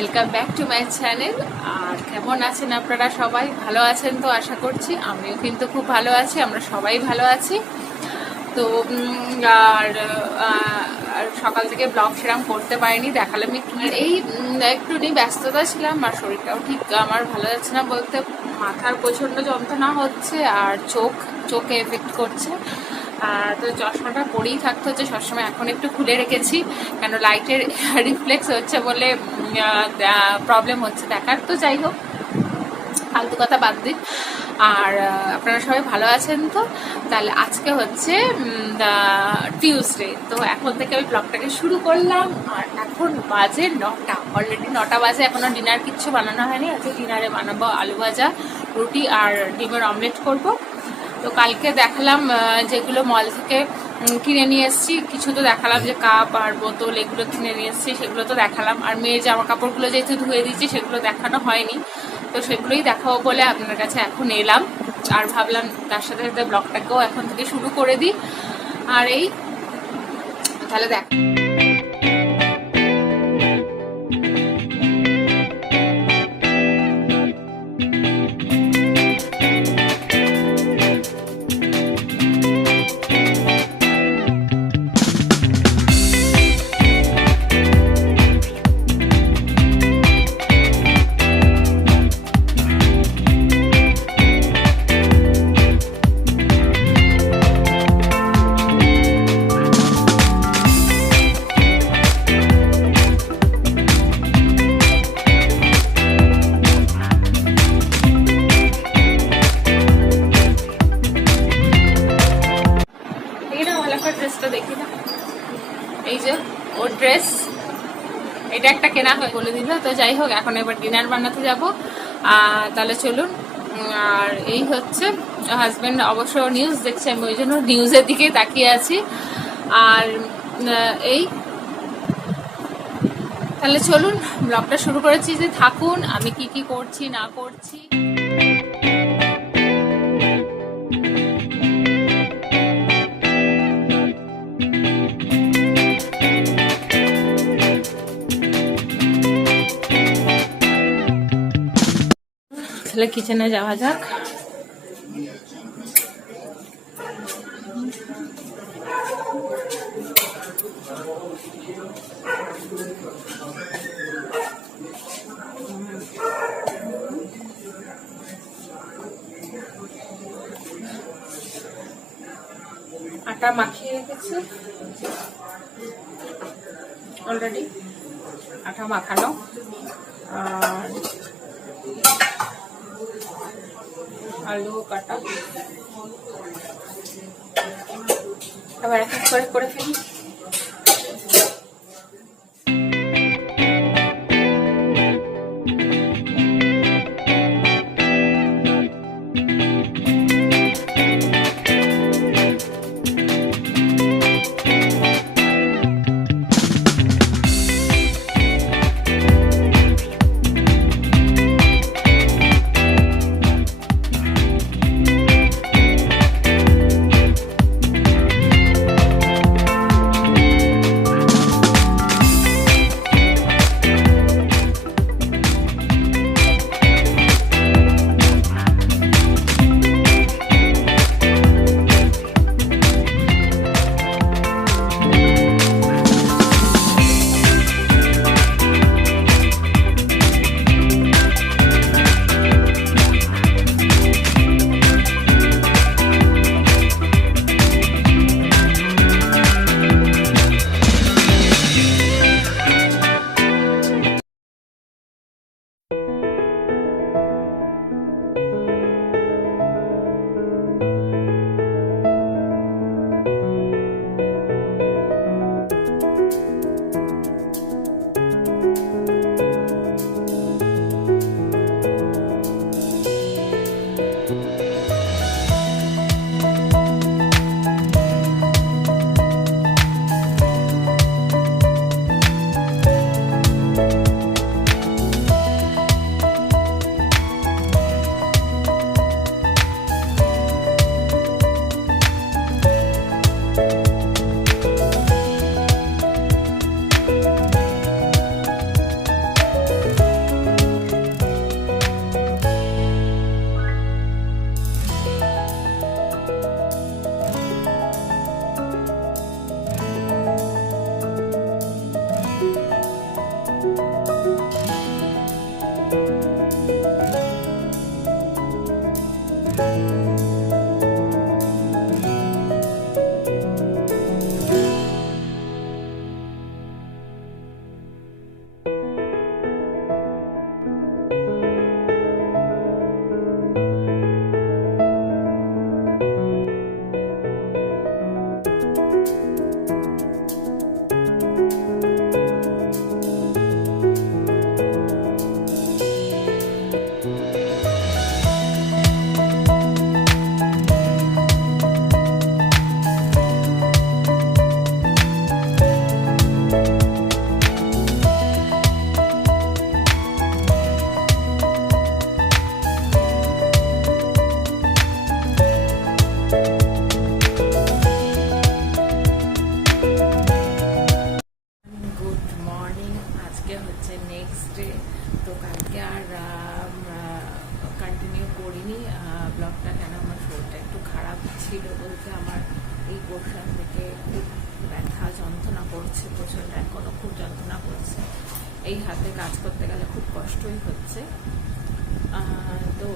Welcome back to my channel. আর কেমন আছেন আপনারা? সবাই ভালো আছেন তো আশা করছি। আমিও কিন্তু খুব ভালো আছি, আমরা সবাই ভালো আছি। তো আর সকাল থেকে ব্লগ সেরকম করতে পারিনি, দেখালাম কি এই একটুখানি ব্যস্ততা ছিলাম। আর শরীরটাও ঠিক আমার ভালো যাচ্ছে না, বলতে মাথার প্রচণ্ড যন্ত্রণা হচ্ছে আর চোখে এফেক্ট করছে। তো চশমাটা পরেই থাকতে হচ্ছে সবসময়। এখন একটু খুলে রেখেছি কেন লাইটের রিফ্লেক্স হচ্ছে বলে প্রবলেম হচ্ছে দেখার। তো যাই হোক, ফালতু কথা বাদ দিন। আর আপনারা সবাই ভালো আছেন তো? তাহলে আজকে হচ্ছে টিউসডে। তো এখন থেকে আমি ব্লগটাকে শুরু করলাম। আর এখন বাজে 9টা, অলরেডি 9টা বাজে। এখনো ডিনার কিচ্ছু বানানো হয়নি। আজকে ডিনারে বানাবো আলু ভাজা, রুটি আর ডিমের অমলেট করব। তো কালকে দেখালাম যেগুলো মল থেকে কিনে নিয়ে এসেছি, কিছু তো দেখালাম যে কাপ আর বোতল এগুলো কিনে নিয়ে এসেছি, সেগুলো তো দেখালাম। আর মেয়ের জামা কাপড়গুলো যেহেতু ধুয়ে দিচ্ছি সেগুলো দেখানো হয়নি, তো সেগুলোই দেখাবো বলে আপনার কাছে এখন এলাম। আর ভাবলাম তার সাথে সাথে ব্লগটাকেও এখন থেকে শুরু করে দিই। আর এই তাহলে দেখ, ড্রেসটা দেখি না, এই যে ওর ড্রেস, এটা একটা কেনা হয় বলে দিল। তো যাই হোক, এখন এবার ডিনার বানাতে যাব। তাহলে চলুন। আর এই হচ্ছে হাজব্যান্ড অবশ্য নিউজ দেখছে, আমি ওই জন্য নিউজের দিকেই তাকিয়ে আছি। আর এই তাহলে চলুন, ব্লগটা শুরু করেছি। যে থাকুন আমি কি কি করছি না করছি। তাহলে কিচেনে যাওয়া যাক। আটা মাখিয়ে রেখেছি অলরেডি, আটা মাখানো। আর আলু কাটা, আবার এক এক করে ফেলি। ডে, তো কালকে আর কন্টিনিউ করিনি ব্লগটা, কেন আমার শরীরটা একটু খারাপ ছিল বলতে আমার এই পোর্শন থেকে খুব ব্যথা যন্ত্রণা করছে প্রচণ্ড, এখনও খুব যন্ত্রণা করছে, এই হাতে কাজ করতে গেলে খুব কষ্টই হচ্ছে। তো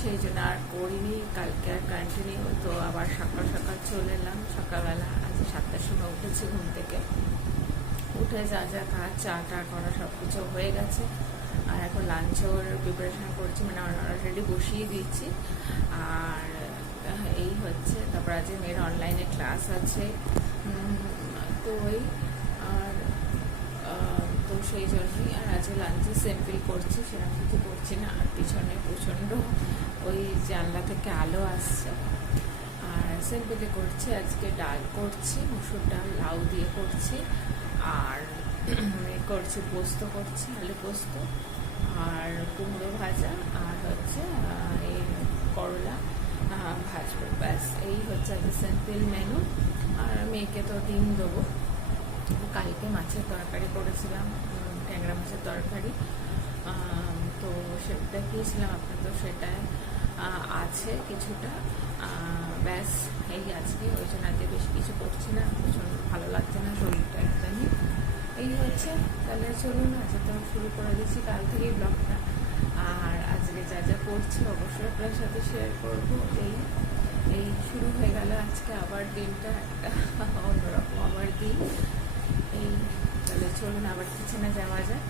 সেই জন্য আর করিনি কালকে আর কন্টিনিউ। তো আবার সকাল সকাল চলে এলাম, সকালবেলা আজ 7টার সময় উঠেছি ঘুম থেকে, উঠে যা যা কাজ চা টা করা সব কিছু হয়ে গেছে, আর এখন লাঞ্চের প্রিপারেশন করছি, মানে অলরেডি বসিয়ে দিয়েছি। আর এই হচ্ছে, তারপর আজ মেয়ের অনলাইনে ক্লাস আছে, তো আর তো সেই জন্যই আর আজকে লাঞ্চে সিম্পল করছি, সেরকম কিছু করছি না। আর পিছনে প্রচণ্ড ওই জানলা থেকে আলো আসছে, আর সিম্পলি করছি। আজকে ডাল করছি, মুসুর ডাল লাউ দিয়ে করছি, আর করছি পোস্ত করছি, আলু পোস্ত, আর কুমড়ো ভাজা, আর হচ্ছে এই করলা ভাজবো, ব্যাস এই হচ্ছে আজকে সিম্পল মেনু। আর মেয়েকে তো ডিম দেবো, কালকে মাছের তরকারি করেছিলাম, ট্যাংরা মাছের তরকারি, তো সেটা দেখিয়েছিলাম আপনার, তো সেটাই আছে কিছুটা, ব্যাস এই আজকে, ওই জন্য আজকে বেশি কিছু করছি না, প্রচণ্ড ভালো লাগছে না শরীরটা একদমই। এই হচ্ছে, তাহলে চলুন আজকে তো শুরু করে দিচ্ছি কাল থেকেই ব্লগটা। আর আজকে যা যা করছি অবশ্যই আপনার সাথে শেয়ার করবো। এই শুরু হয়ে গেল আজকে আবার দিনটা, একটা অন্যরকম আবার দিন। এই তাহলে চলুন আবার কিচেনে যাওয়া যায়।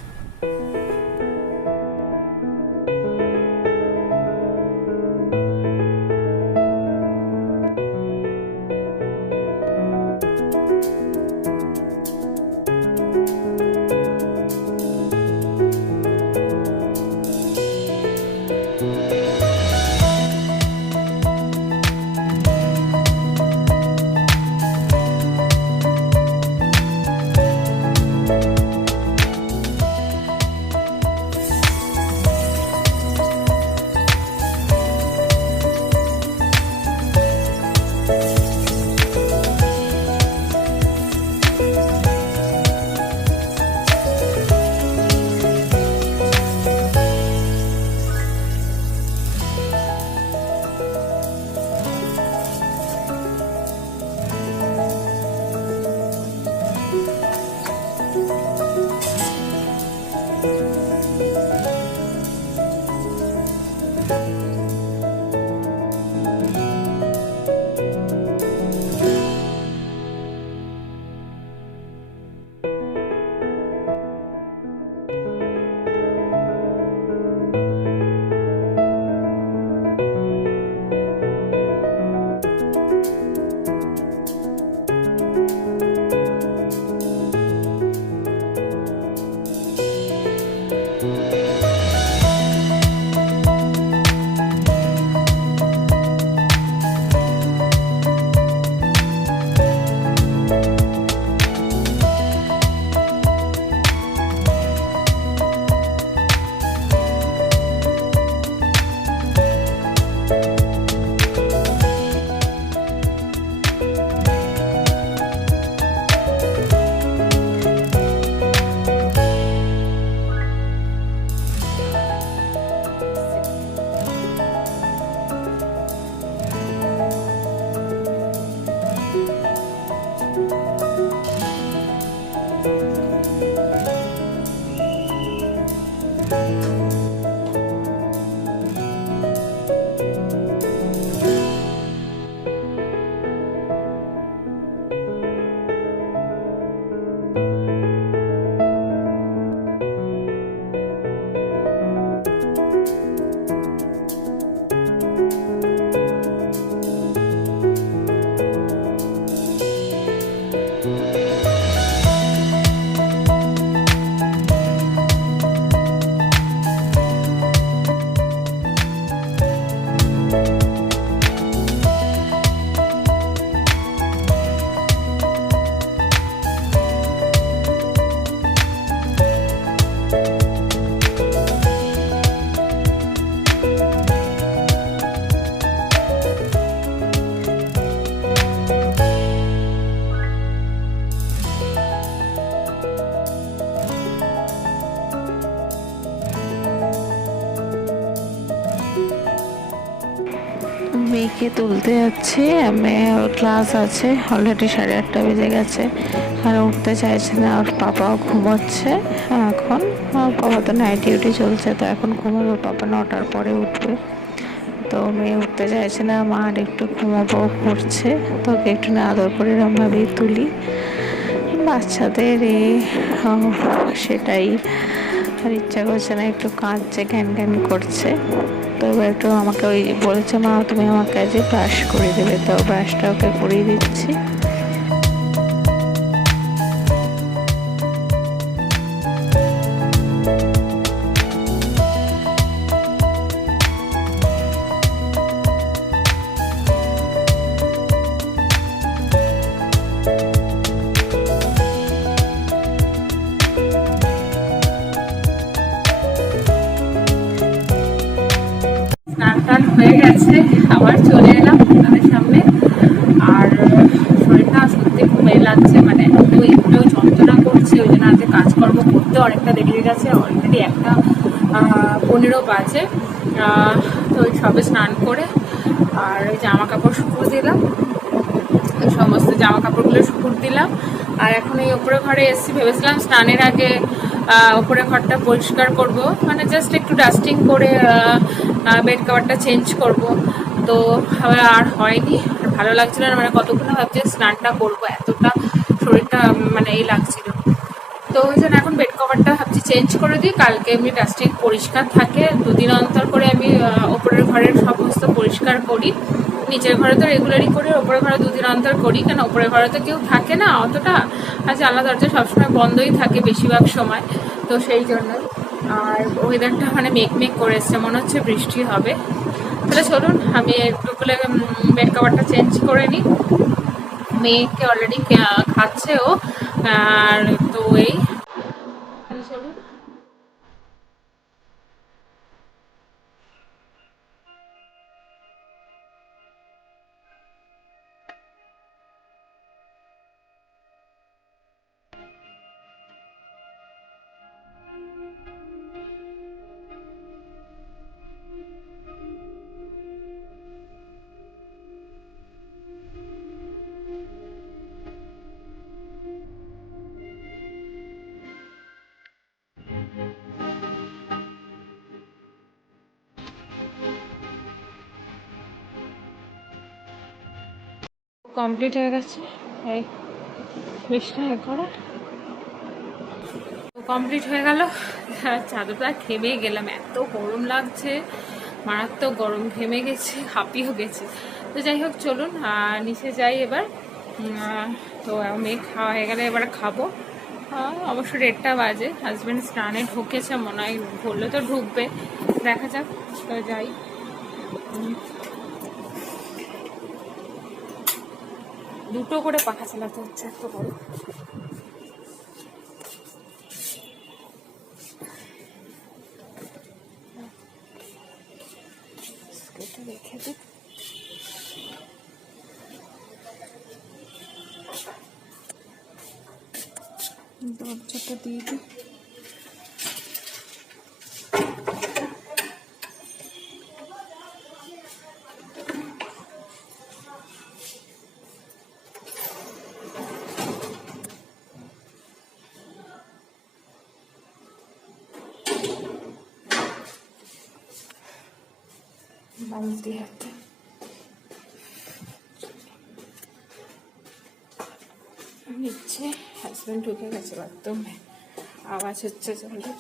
মেয়েকে তুলতে যাচ্ছি। মেয়ে ক্লাস আছে, অলরেডি 8:30 বেজে গেছে, আর উঠতে চাইছে না। ওর পাপাও ঘুমোচ্ছে এখন। ওর পাপা তো নাইট ডিউটি চলছে, তো এখন ঘুমাবে। পাপা 9টার পরে উঠবে। তো মেয়ে উঠতে চাইছে না, মা আর একটু ঘুমাবো করছে। তোকে একটু না আদর করে এরমভাবেই তুলি। বাচ্চাদের সেটাই। আর ইচ্ছা করছে না, একটু কাঁদছে, ঘ্যান ঘ্যান করছে। তো এবার একটু আমাকে ওই বলেছে, মা তুমি আমাকে আজ ব্রাশ করে দেবে, তো ব্রাশটা ওকে করিয়ে দিচ্ছি। স্নান টান হয়ে গেছে, আবার চলে এলাম আপনাদের সামনে। আর শরীরটা সত্যি খুব লাগছে, মানে একটু যন্ত্রণা করছে। ওই জন্য আজকে কাজকর্ম করতে অনেকটা দেরি হয়ে গেছে। অলরেডি 1:15 বাজে। তো ওই সবে স্নান করে আর ওই জামা কাপড় শুকুয়ে দিলাম, ওই সমস্ত জামা কাপড়গুলো শুকুর দিলাম। আর এখন এই ওপরে ঘরে এসেছি, ভেবেছিলাম স্নানের আগে ওপরে ঘরটা পরিষ্কার করব, মানে জাস্ট একটু ডাস্টিং করে বেড কভারটা চেঞ্জ করব। তো আর হয়নি, আর ভালো লাগছিল না, মানে কতক্ষণ ভাবছি স্নানটা করবো, এতটা শরীরটা মানে এই লাগছিল। তো ওই জন্য এখন বেড কভারটা ভাবছি চেঞ্জ করে দিই। কালকে এমনি ডাস্টিং পরিষ্কার থাকে, 2 দিন অন্তর করে আমি ওপরের ঘরের সমস্ত পরিষ্কার করি। নিচের ঘরে তো রেগুলারই করি, ওপরের ঘরে 2 দিন অন্তর করি, কেন ওপরের ঘরে তো কেউ থাকে না অতটা, আর জানলা দরজা সবসময় বন্ধই থাকে বেশিরভাগ সময়, তো সেই জন্যই। আর ওয়েদারটা মানে মেঘ করে এসছে, মনে হচ্ছে বৃষ্টি হবে। তাহলে চলুন আমি একটু করে বেড কভারটা চেঞ্জ করে নিই। মেয়েকে অলরেডি খাচ্ছে ও। আর তো এই চলুন। কমপ্লিট হয়ে গেছে, এই বিছনায় করা কমপ্লিট হয়ে গেল। চাদরটা ঘেমে গেলাম, এত গরম লাগছে, মারাত্মক গরম, ঘেমে গেছে, হাঁপিয়েও গেছে। তো যাই হোক চলুন নিচে যাই এবার। তো মেয়ে খাওয়া হয়ে গেলে এবার খাবো। অবশ্য 1:30 বাজে, হাজব্যান্ড স্নানে ঢুকেছে মনে হয়, বললে তো ঢুকবে, দেখা যাক। তো যাই। দুটো করে পাখা চালাতে হচ্ছে, এত বড়। রেখে দিই। দরজাটা দিয়ে দিই। বালতি হাতে নিচ্ছে, হাজব্যান্ড ঢুকে গেছে বাথরুমে, আওয়াজ হচ্ছে জলে।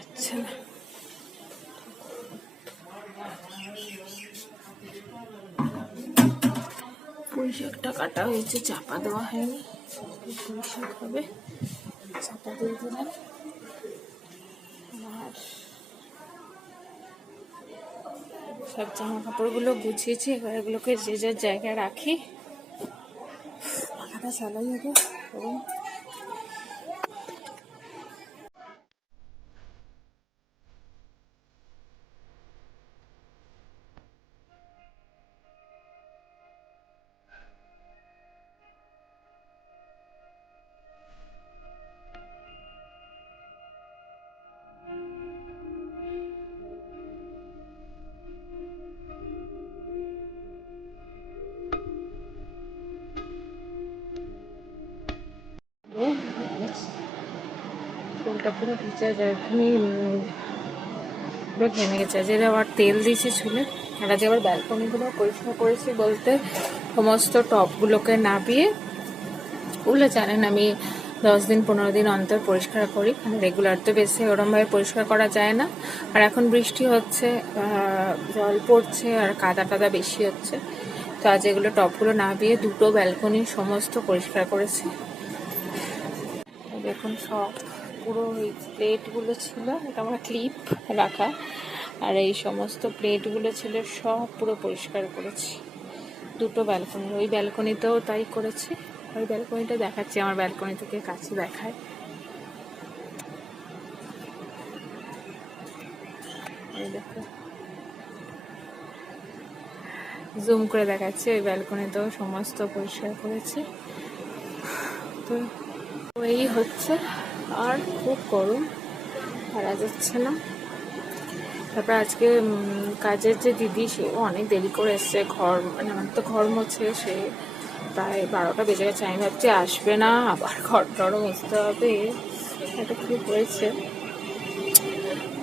আচ্ছা, পুঁইশাকটা কাটা হয়েছে, চাপা দেওয়া হয়নি, পুঁইশাক হবে, চাপা দিয়ে দিলাম। আর সব জামা কাপড়গুলো গুছিয়েছি, এবার এগুলোকে যে যার জায়গায় রাখি। পাখাটা চালাই হবে এবং চুলটা পুরো ভিজে যায়, পুরো ঘেমে গেছে। যে আবার তেল দিয়েছি চুলে, আর আজ আবার ব্যালকনিগুলো পরিষ্কার করেছি বলতে সমস্ত টপগুলোকে নাবিয়ে, ওগুলো জানেন আমি 10-15 দিন অন্তর পরিষ্কার করি, মানে রেগুলার তো বেশি ওরমভাবে পরিষ্কার করা যায় না। আর এখন বৃষ্টি হচ্ছে, জল পড়ছে আর কাদা টাদা বেশি হচ্ছে, তো আজ এগুলো টপগুলো নাবিয়ে দুটো ব্যালকনির সমস্ত পরিষ্কার করেছি। দেখুন সব পুরো এই প্লেটগুলো ছিল, এটা আমার ক্লিপ রাখা, আর এই সমস্ত প্লেটগুলো ছিল সব পুরো পরিষ্কার করেছি। দুটো ব্যালকনি, ওই ব্যালকনিতেও তাই করেছি। ওই ব্যালকনিটা দেখাচ্ছি, আমার ব্যালকনি থেকে কাছে দেখায়। এই দেখো, জুম করে দেখাচ্ছি, ওই ব্যালকনিতেও সমস্ত পরিষ্কার করেছি। তো এই হচ্ছে, আর খুব গরম, পারা যাচ্ছে না। তারপর আজকে কাজের যে দিদি, সেও অনেক দেরি করে এসছে, ঘর মানে আমার তো ঘর মুছে, সে প্রায় 12টা বেজে গেছে। আমি ভাবছি আসবে না, আবার ঘর টরও মুছতে হবে, এটা কি হয়েছে।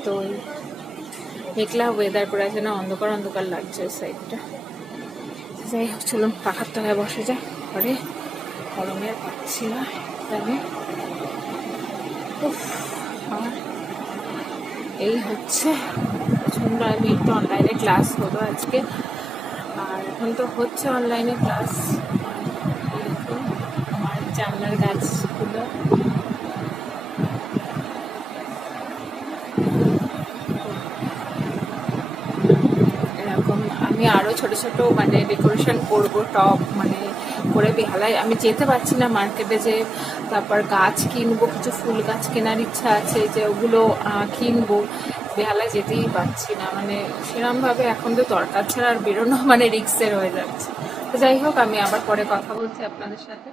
তো মেঘলা ওয়েদার করে আছে না, অন্ধকার অন্ধকার লাগছে ওই সাইডটা। যাই হোক, চলুন পাখার তলায় বসে যায়, ঘরে গরমে পাচ্ছি না আমি। আর এই হচ্ছে প্রচণ্ড, আমি একটু অনলাইনে ক্লাস হলো আজকে, আর এখন তো হচ্ছে অনলাইনে ক্লাস। দেখুন আমার জানলার গাছগুলো, এরকম আমি আরও ছোট ছোট মানে ডেকোরেশন করবো, টপ মানে করে বেহালায়। আমি যেতে পারছি না মার্কেটে, যে তারপর গাছ কিনবো, কিছু ফুল গাছ কেনার ইচ্ছা আছে, যে ওগুলো কিনবো, বেহালায় যেতেই পারছি না, মানে সেরমভাবে এখন তো দরকার ছাড়া আর বেরোনো মানে রিস্কের হয়ে যাচ্ছে। তো যাই হোক, আমি আবার পরে কথা বলছি আপনাদের সাথে।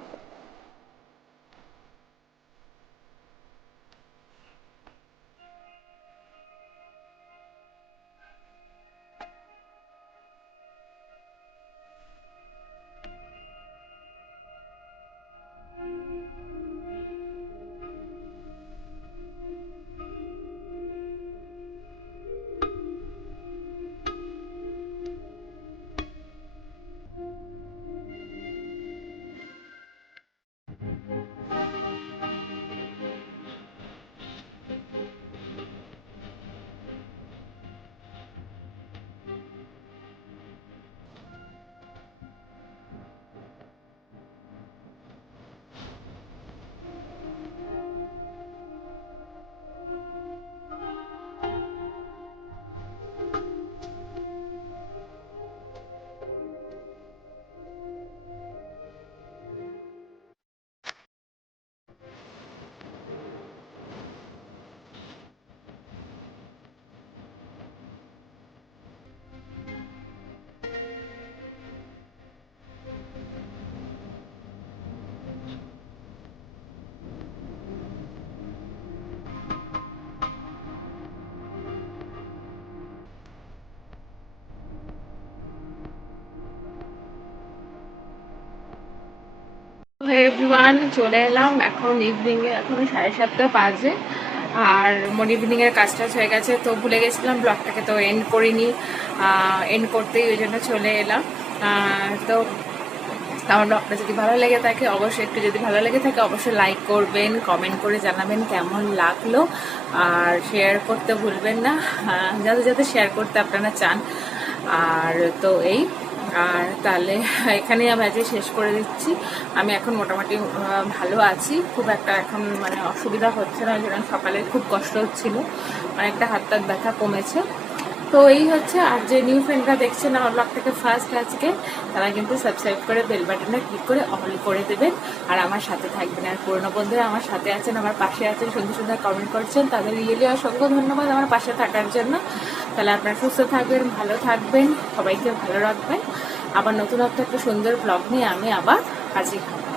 এভরিওয়ান, চলে এলাম এখন ইভিনিংয়ে, এখন 7:30 বাজে, আর মোর ইভিনিংয়ের কাজটা হয়ে গেছে। তো ভুলে গেছিলাম ব্লগটাকে তো এন্ড করিনি, এন্ড করতেই ওই জন্য চলে এলাম। তো আমার ব্লগটা যদি ভালো লেগে থাকে, অবশ্যই যদি ভালো লেগে থাকে অবশ্যই লাইক করবেন, কমেন্ট করে জানাবেন কেমন লাগলো, আর শেয়ার করতে ভুলবেন না, যাতে যাতে শেয়ার করতে আপনারা চান। আর তো এই, আর তাহলে এখানেই আমি আজকে শেষ করে দিচ্ছি। আমি এখন মোটামুটি ভালো আছি, খুব একটা এখন মানে অসুবিধা হচ্ছে না, যেরকম সকালে খুব কষ্ট হচ্ছিল, অনেকটা হাত টাত ব্যথা কমেছে। তো তো এই হচ্ছে। আর যে নিউ ফ্রেন্ডরা দেখছেন আমার ব্লগটাকে ফার্স্ট আজকে, তারা কিন্তু সাবস্ক্রাইব করে বেল বাটনে ক্লিক করে অল করে দেবেন আর আমার সাথে থাকবেন। আর পুরনো বন্ধুরা আমার সাথে আছেন, আমার পাশে আছেন, সুন্দর সুন্দর কমেন্ট করছেন, তাদের রিয়েলি অসংখ্য ধন্যবাদ আমার পাশে থাকার জন্য। তাহলে আপনারা সুস্থ থাকবেন, ভালো থাকবেন, সবাইকে ভালো রাখবেন। আবার নতুন একটা সুন্দর ব্লগ নিয়ে আমি আবার হাজির হব।